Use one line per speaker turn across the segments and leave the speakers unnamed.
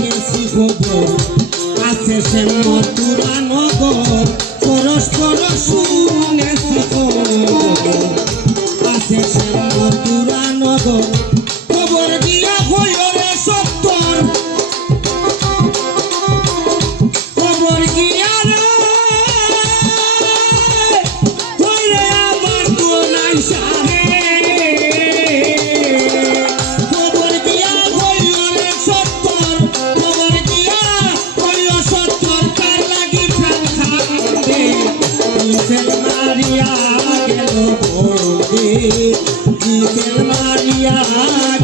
Messi গোবর। আছে সে মথুরা নগর পরস্পর শুনেছি আছে সে মথুরা নগর জিতের মারিয়া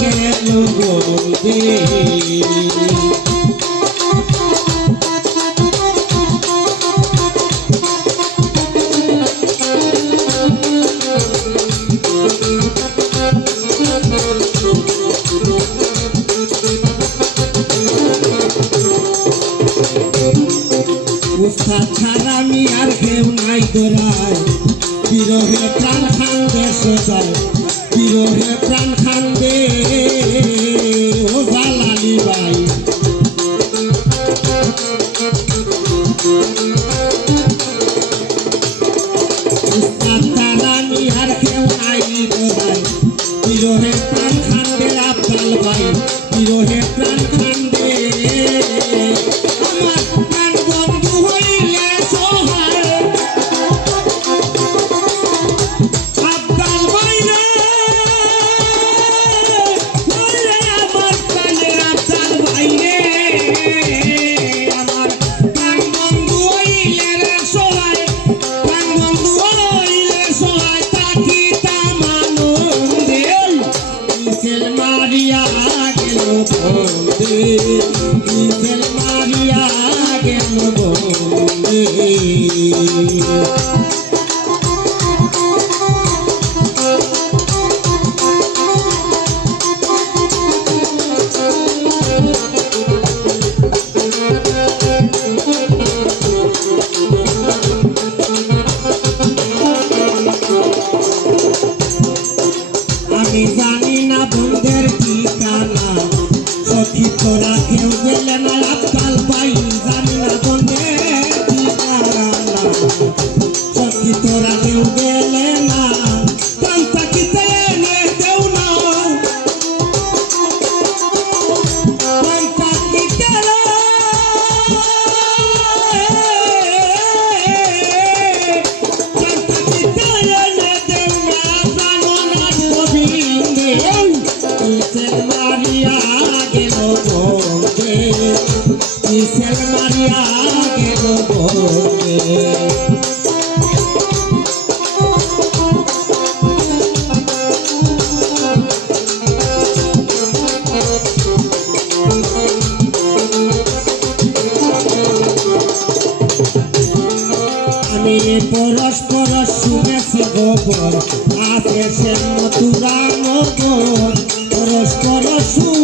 গেল বন্দে উস্তাদ ছাড়া আমি আর কেউ নাই দোড়ায় বিরহে প্রাণ খান দে সোজাল বিরহে প্রাণ খান দে ও জালালি বাই বিরহে প্রাণ খান দে আব্দাল ভাই। বিরহে মারিয়া গেল সেল মারিয়া গেল বউকে মিলে পরস পরস শুনেছি গোবর। আছে সে মধুরা মধুর পরস পরস শুনে